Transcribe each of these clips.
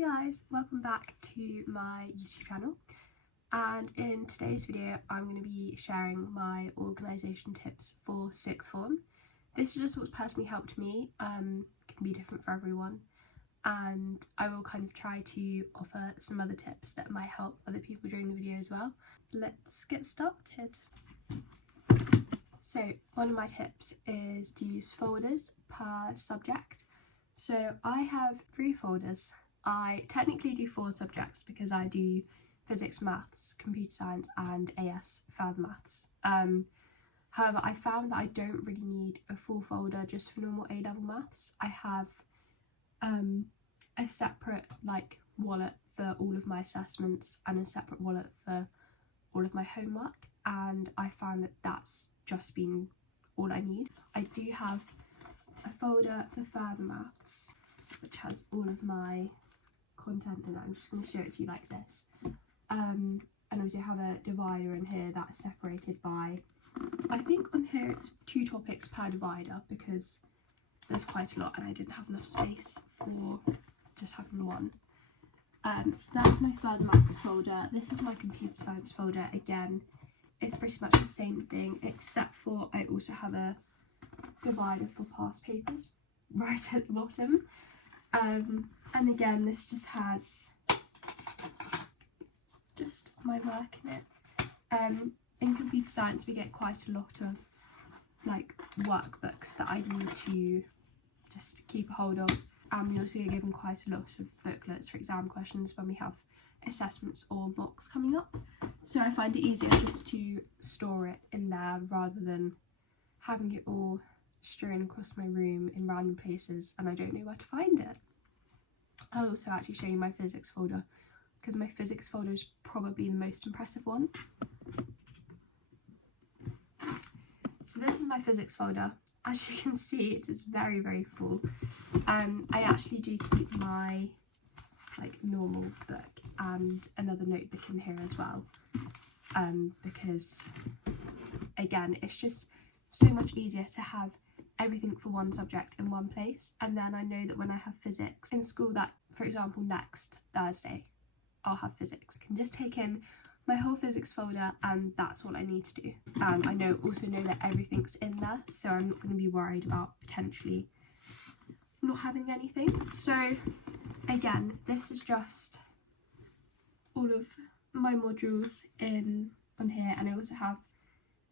Hey guys, welcome back to my YouTube channel, and in today's video I'm going to be sharing my organisation tips for sixth form. This is just what's personally helped me. It can be different for everyone, and I will kind of try to offer some other tips that might help other people during the video as well. Let's get started. So one of my tips is to use folders per subject. So I have 3 folders. I technically do 4 subjects because I do physics, maths, computer science and AS further maths. However, I found that I don't really need a full folder just for normal A-level maths. I have a separate wallet for all of my assessments and a separate wallet for all of my homework, and I found that that's just been all I need. I do have a folder for further maths which has all of my content in it. I'm just going to show it to you like this, and obviously I have a divider in here that's separated by, I think on here it's 2 topics per divider because there's quite a lot and I didn't have enough space for just having one. So that's my further maths folder. This is my computer science folder. Again, it's pretty much the same thing except for I also have a divider for past papers right at the bottom. And again, this just has just my work in it. In computer science we get quite a lot of workbooks that I need to just keep a hold of, and we also get given quite a lot of booklets for exam questions when we have assessments or mocks coming up. So I find it easier just to store it in there rather than having it all strewn across my room in random places and I don't know where to find it. I'll also actually show you my physics folder because my physics folder is probably the most impressive one. So this is my physics folder. As you can see, it is very, very full. I actually do keep my normal book and another notebook in here as well, because again it's just so much easier to have everything for one subject in one place. And then I know that when I have physics in school, that for example next Thursday I'll have physics, I can just take in my whole physics folder and that's all I need to do. And I also know that everything's in there, so I'm not going to be worried about potentially not having anything. So again, this is just all of my modules on here, and I also have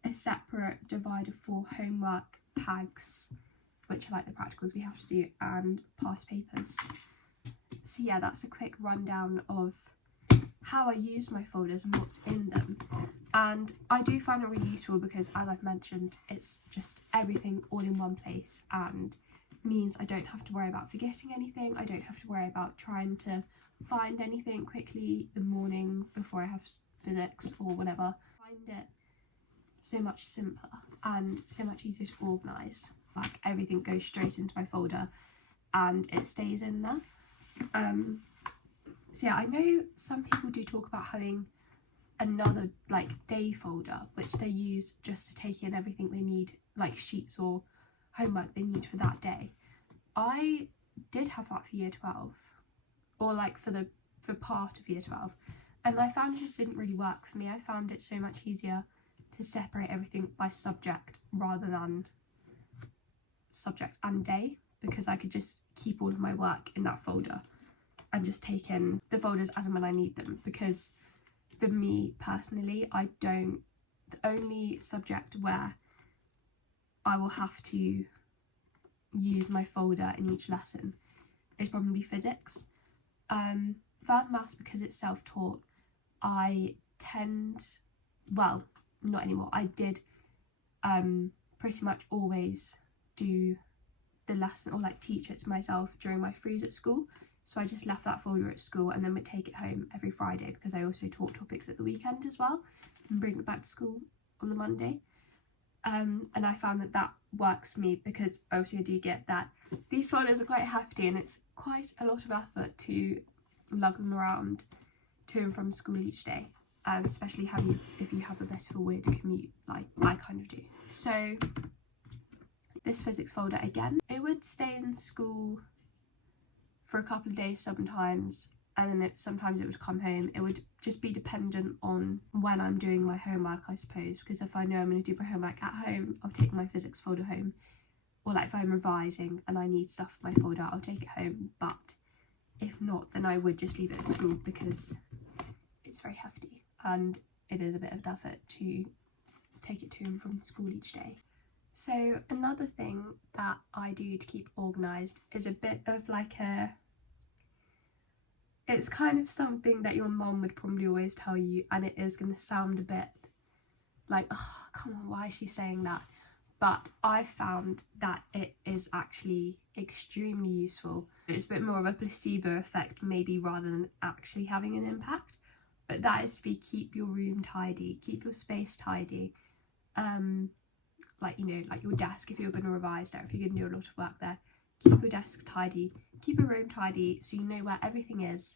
a separate divider for homework, tags, which are the practicals we have to do, and past papers. So yeah, that's a quick rundown of how I use my folders and what's in them. And I do find it really useful because, as I've mentioned, it's just everything all in one place and means I don't have to worry about forgetting anything. I don't have to worry about trying to find anything quickly the morning before I have physics or whatever. I find it so much simpler and so much easier to organise. Everything goes straight into my folder and it stays in there. So yeah, I know some people do talk about having another day folder which they use just to take in everything they need, sheets or homework they need for that day. I did have that for year 12, or for part of year 12, and I found it just didn't really work for me. I found it so much easier to separate everything by subject rather than subject and day, because I could just keep all of my work in that folder and just take in the folders as and when I need them. Because for me personally, the only subject where I will have to use my folder in each lesson is probably physics. Further maths, because it's self-taught, I tend, well, not anymore, I did pretty much always do the lesson or teach it to myself during my frees at school. So I just left that folder at school and then would take it home every Friday, because I also taught topics at the weekend as well and bring it back to school on the Monday. And I found that works for me, because obviously I do get that these folders are quite hefty and it's quite a lot of effort to lug them around to and from school each day, especially if you have a bit of a weird commute like I kind of do. So this physics folder, again, it would stay in school for a couple of days sometimes, and then sometimes it would come home. It would just be dependent on when I'm doing my homework, I suppose, because if I know I'm going to do my homework at home, I'll take my physics folder home, or like if I'm revising and I need stuff for my folder, I'll take it home. But if not, then I would just leave it at school because it's very hefty and it is a bit of an effort to take it to and from school each day. So another thing that I do to keep organised is a bit of like it's kind of something that your mum would probably always tell you, and it is going to sound a bit like, oh, come on, why is she saying that? But I found that it is actually extremely useful. It's a bit more of a placebo effect maybe rather than actually having an impact. But that is to be keep your room tidy, keep your space tidy. Like, you know, like your desk, if you're going to revise there, if you're going to do a lot of work there, keep your desk tidy, keep your room tidy so you know where everything is.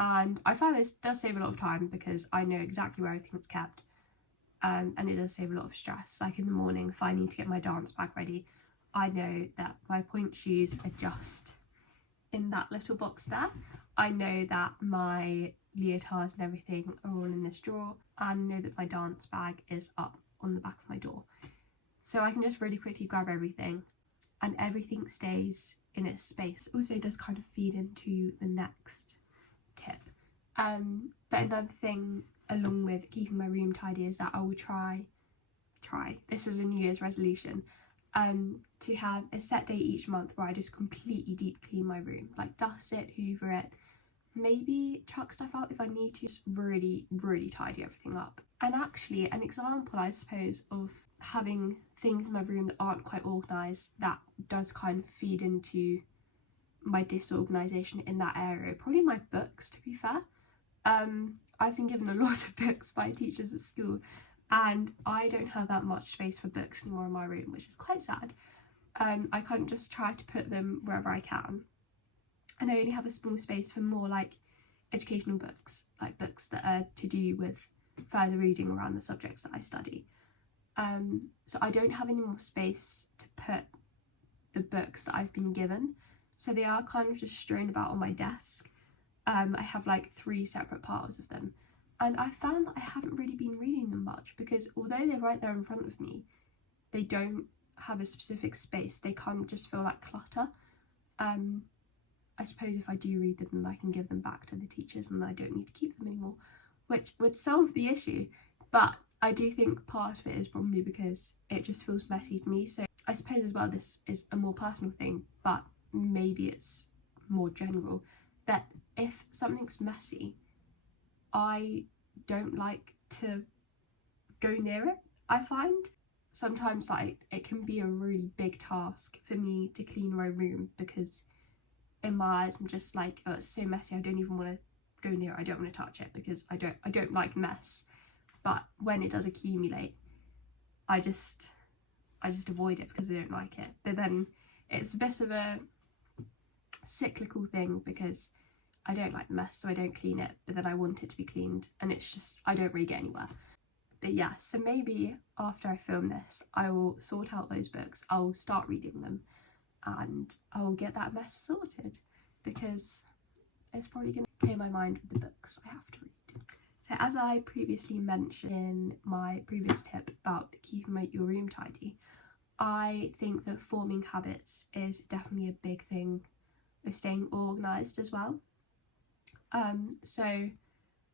And I find this does save a lot of time because I know exactly where everything's kept. And it does save a lot of stress. Like in the morning, if I need to get my dance bag ready, I know that my point shoes are just in that little box there. I know that my leotards and everything are all in this drawer, and I know that my dance bag is up on the back of my door. So I can just really quickly grab everything and everything stays in its space. It also does kind of feed into the next tip. But another thing along with keeping my room tidy is that I will try, this is a New Year's resolution, to have a set day each month where I just completely deep clean my room, like dust it, hoover it, maybe chuck stuff out if I need to, just really tidy everything up. And actually an example, I suppose, of having things in my room that aren't quite organised, that does kind of feed into my disorganisation in that area, probably my books, to be fair. I've been given a lot of books by teachers at school and I don't have that much space for books anymore in my room, which is quite sad. I kind of just try to put them wherever I can, and I only have a small space for more like educational books, like books that are to do with further reading around the subjects that I study. So I don't have any more space to put the books that I've been given, so they are kind of just strewn about on my desk. I have like 3 separate piles of them, and I found that I haven't really been reading them much because although they're right there in front of me, they don't have a specific space. They kind of just feel like clutter. I suppose if I do read them, then I can give them back to the teachers and I don't need to keep them anymore, which would solve the issue. But I do think part of it is probably because it just feels messy to me. So I suppose as well this is a more personal thing, but maybe it's more general, that if something's messy, I don't like to go near it. I find sometimes like it can be a really big task for me to clean my room because in my eyes I'm just like, oh, it's so messy, I don't even want to go near it, I don't want to touch it because I don't like mess. But when it does accumulate, I just avoid it because I don't like it. But then it's a bit of a cyclical thing because I don't like the mess, so I don't clean it, but then I want it to be cleaned, and it's just, I don't really get anywhere. But yeah, so maybe after I film this, I will sort out those books, I'll start reading them, and I will get that mess sorted, because it's probably going to clear my mind with the books I have to read. So as I previously mentioned in my previous tip about keeping your room tidy, I think that forming habits is definitely a big thing of staying organised as well. So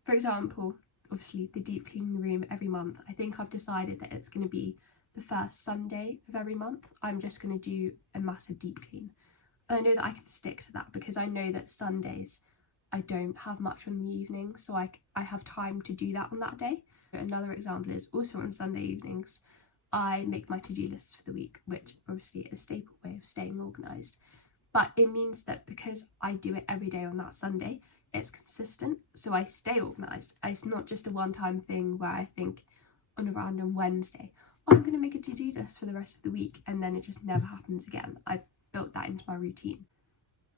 for example, obviously the deep cleaning the room every month, I think I've decided that it's going to be the first Sunday of every month. I'm just going to do a massive deep clean. And I know that I can stick to that because I know that Sundays I don't have much on the evening, so I have time to do that on that day. Another example is also on Sunday evenings, I make my to-do lists for the week, which obviously is a staple way of staying organised. But it means that because I do it every day on that Sunday, it's consistent, so I stay organised. It's not just a one-time thing where I think on a random Wednesday, oh, I'm going to make a to-do list for the rest of the week, and then it just never happens again. I've built that into my routine.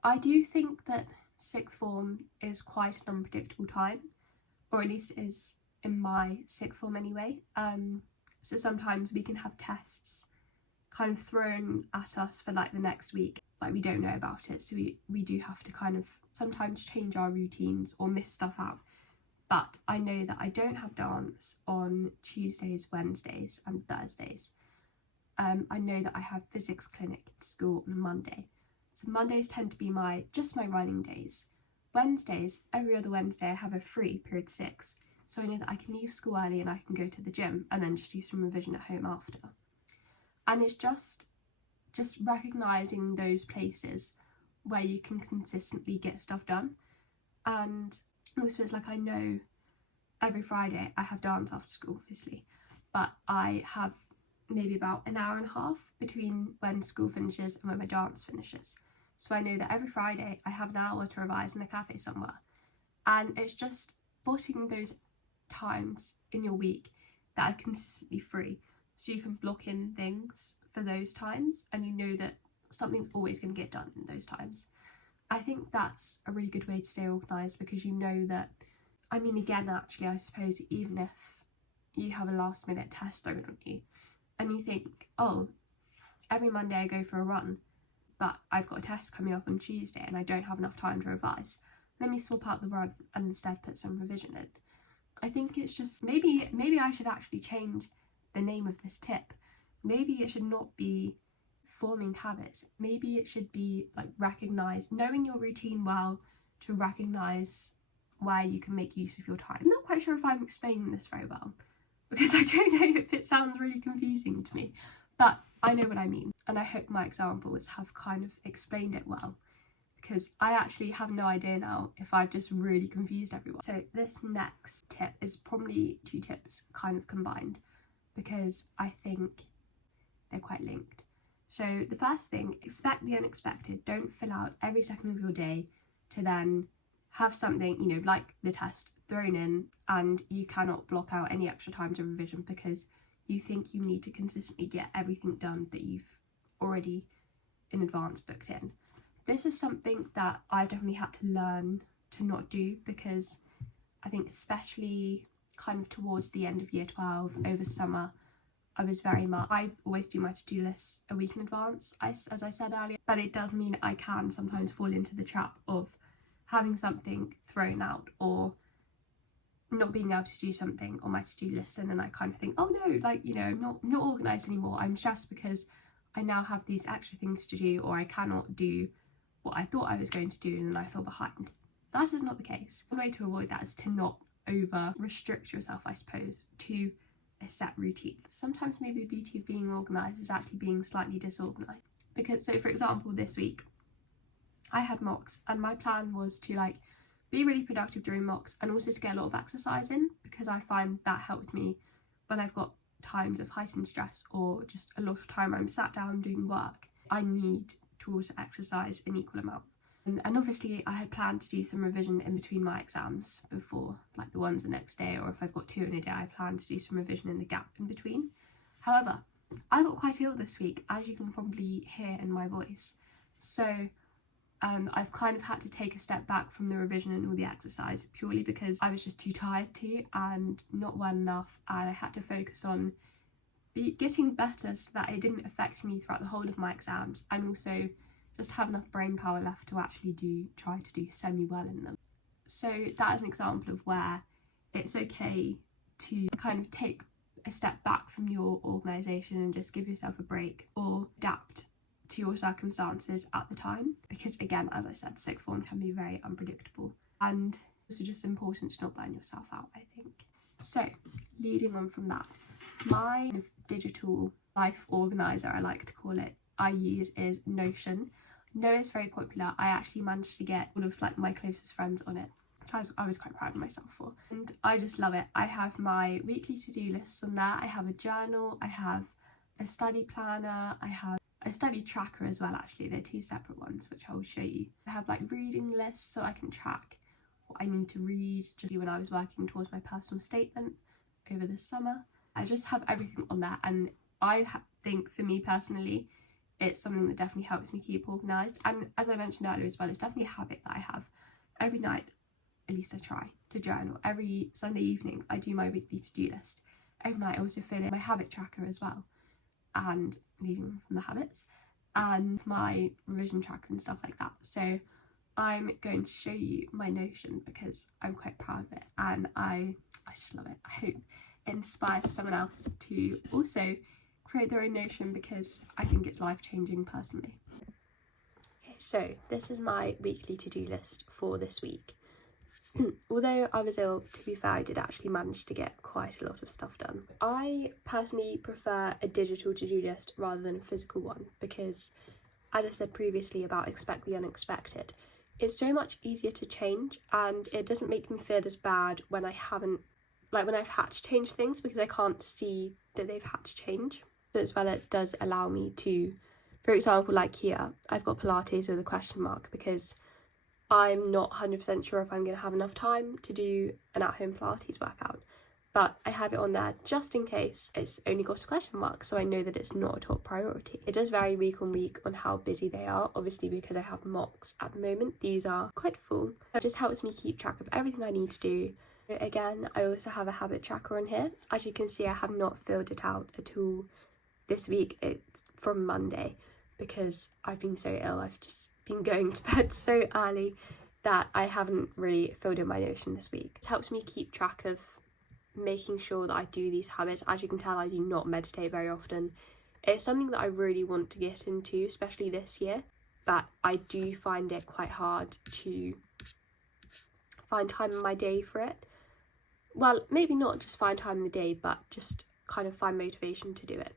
I do think that sixth form is quite an unpredictable time, or at least it is in my sixth form anyway. So sometimes we can have tests kind of thrown at us for like the next week. Like we don't know about it, so we do have to kind of sometimes change our routines or miss stuff out. But I know that I don't have dance on Tuesdays, Wednesdays and Thursdays. I know that I have physics clinic at school on Monday. So Mondays tend to be my running days. Wednesdays, every other Wednesday I have a free period 6. So I know that I can leave school early and I can go to the gym and then just do some revision at home after. And it's just recognising those places where you can consistently get stuff done. And also it's like, I know every Friday I have dance after school, obviously, but I have maybe about an hour and a half between when school finishes and when my dance finishes. So I know that every Friday I have an hour to revise in a cafe somewhere. And it's just putting those times in your week that are consistently free, so you can block in things for those times and you know that something's always going to get done in those times. I think that's a really good way to stay organised, because you know that, I mean, again, actually, I suppose even if you have a last minute test thrown on you and you think, oh, every Monday I go for a run, but I've got a test coming up on Tuesday and I don't have enough time to revise, let me swap out the run and instead put some revision in. I think it's just, maybe I should actually change the name of this tip. Maybe it should not be forming habits. Maybe it should be like knowing your routine well, to recognise where you can make use of your time. I'm not quite sure if I'm explaining this very well, because I don't know if it sounds really confusing to me, but I know what I mean, and I hope my examples have kind of explained it well, because I actually have no idea now if I've just really confused everyone. So this next tip is probably 2 tips kind of combined, because I think they're quite linked. So the first thing, expect the unexpected. Don't fill out every second of your day to then have something, you know, like the test thrown in, and you cannot block out any extra time to revision because you think you need to consistently get everything done that you've already in advance booked in. This is something that I've definitely had to learn to not do, because I think especially kind of towards the end of year 12 over summer, I always do my to-do lists a week in advance, as I said earlier, but it does mean I can sometimes fall into the trap of having something thrown out or not being able to do something on my to-do list, and then I kind of think, oh no, like, you know, I'm not organised anymore, I'm stressed because I now have these extra things to do, or I cannot do what I thought I was going to do, and then I feel behind. That is not the case. One way to avoid that is to not over restrict yourself, I suppose, to a set routine. Sometimes maybe the beauty of being organised is actually being slightly disorganised. Because, so for example, this week I had mocks, and my plan was to like be really productive during mocks and also to get a lot of exercise in, because I find that helps me when I've got times of heightened stress or just a lot of time I'm sat down doing work. I need to also exercise an equal amount. And obviously I had planned to do some revision in between my exams before, like the ones the next day, or if I've got 2 in a day, I plan to do some revision in the gap in between. However, I got quite ill this week, as you can probably hear in my voice. So I've kind of had to take a step back from the revision and all the exercise, purely because I was just too tired to and not well enough, and I had to focus on getting better so that it didn't affect me throughout the whole of my exams, and also just have enough brain power left to actually try to do semi-well in them. So that is an example of where it's okay to kind of take a step back from your organisation and just give yourself a break, or adapt to your circumstances at the time, because again, as I said, sixth form can be very unpredictable, and also just important to not burn yourself out, I think. So leading on from that, my kind of digital life organiser, I like to call it, I use is Notion. I know it's very popular. I actually managed to get all of like my closest friends on it, which I was quite proud of myself for, and I just love it. I have my weekly to-do lists on there, I have a journal, I have a study planner, I have a study tracker as well. Actually, they're 2 separate ones, which I will show you. I have like reading lists, so I can track what I need to read just when I was working towards my personal statement over the summer. I just have everything on there, and I think for me personally it's something that definitely helps me keep organised. And as I mentioned earlier as well, it's definitely a habit that I have. Every night, at least I try to journal. Every Sunday evening I do my weekly to-do list. Every night I also fill in my habit tracker as well. and leading from the habits, and my revision tracker and stuff like that. So I'm going to show you my Notion because I'm quite proud of it, and I just love it. I hope it inspires someone else to also create their own Notion because I think it's life-changing personally. Okay, so this is my weekly to-do list for this week. Although I was ill, to be fair, I did actually manage to get quite a lot of stuff done. I personally prefer a digital to-do list rather than a physical one because, as I said previously about expect the unexpected, it's so much easier to change, and it doesn't make me feel as bad when I haven't, like when I've had to change things, because I can't see that they've had to change. So as well, it does allow me to, for example, like here, I've got Pilates with a question mark because I'm not 100% sure if I'm going to have enough time to do an at-home Pilates workout, but I have it on there just in case. It's only got a question mark, so I know that it's not a top priority. It does vary week on week on how busy they are, obviously because I have mocks at the moment. These are quite full. It just helps me keep track of everything I need to do. Again, I also have a habit tracker on here. As you can see, I have not filled it out at all this week. It's from Monday because I've been so ill. I've just been going to bed so early that I haven't really filled in my Notion this week. It helps me keep track of making sure that I do these habits. As you can tell, I do not meditate very often. It's something that I really want to get into, especially this year, but I do find it quite hard to find time in my day for it. Well, maybe not just find time in the day, but just kind of find motivation to do it.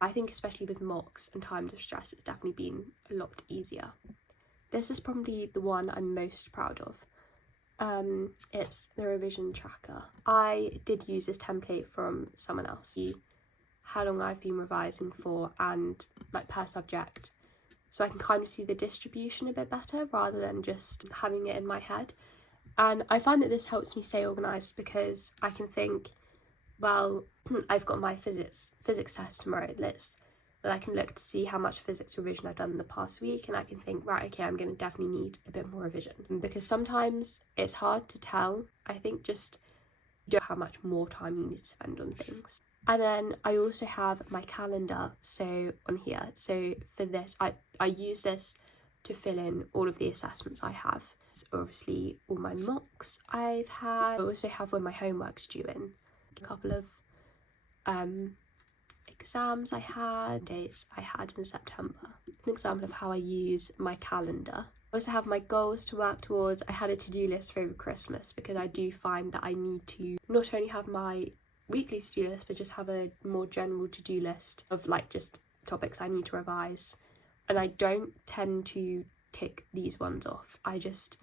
I think especially with mocks and times of stress, it's definitely been a lot easier. This is probably the one I'm most proud of. It's the revision tracker. I did use this template from someone else. See how long I've been revising for and like per subject, so I can kind of see the distribution a bit better rather than just having it in my head. And I find that this helps me stay organised because I can think, well, I've got my physics test tomorrow. Then I can look to see how much physics revision I've done in the past week, and I can think, right, okay, I'm going to definitely need a bit more revision. Because sometimes it's hard to tell, I think, just how much more time you need to spend on things. And then I also have my calendar on here. So for this, I use this to fill in all of the assessments I have. So obviously all my mocks I've had. I also have when my homework's due in. A couple of exams I had, dates I had in September. An example of how I use my calendar. I also have my goals to work towards. I had a to-do list for over Christmas because I do find that I need to not only have my weekly to-do list, but just have a more general to-do list of like just topics I need to revise. And I don't tend to tick these ones off. I just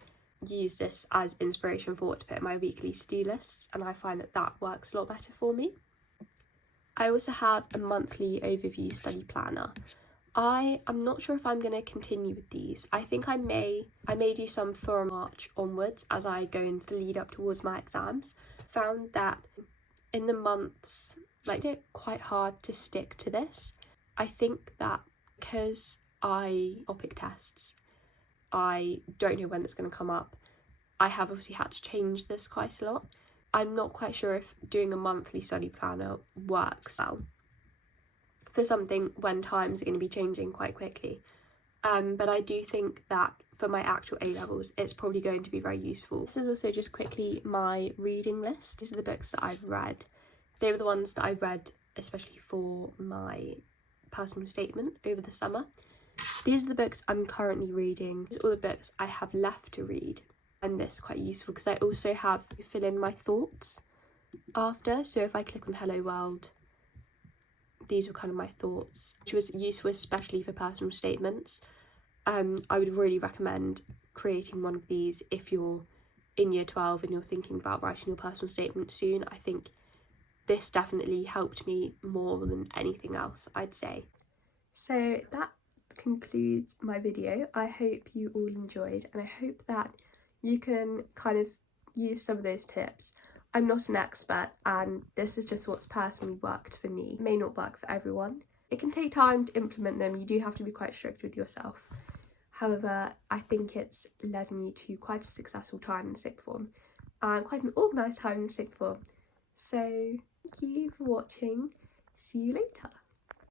use this as inspiration for what to put in my weekly to-do lists, and I find that that works a lot better for me. I also have a monthly overview study planner. I am not sure if I'm going to continue with these. I think I may do some for March onwards as I go into the lead up towards my exams. Found that in the months, like, it's quite hard to stick to this. I think that because topic tests, I don't know when it's going to come up. I have obviously had to change this quite a lot. I'm not quite sure if doing a monthly study planner works well for something when times are going to be changing quite quickly. But I do think that for my actual A-levels, it's probably going to be very useful. This is also just quickly my reading list. These are the books that I've read. They were the ones that I read especially for my personal statement over the summer. These are the books I'm currently reading. These are all the books I have left to read. And this is quite useful because I also have to fill in my thoughts after. So if I click on Hello World, these were kind of my thoughts, which was useful especially for personal statements. I would really recommend creating one of these if you're in year 12 and you're thinking about writing your personal statement soon. I think this definitely helped me more than anything else, I'd say. So that concludes my video. I hope you all enjoyed, and I hope that you can kind of use some of those tips. I'm not an expert, and this is just what's personally worked for me. It may not work for everyone. It can take time to implement them. You do have to be quite strict with yourself. However, I think it's led me to quite a successful time in sixth form and quite an organised time in sixth form. So thank you for watching. See you later.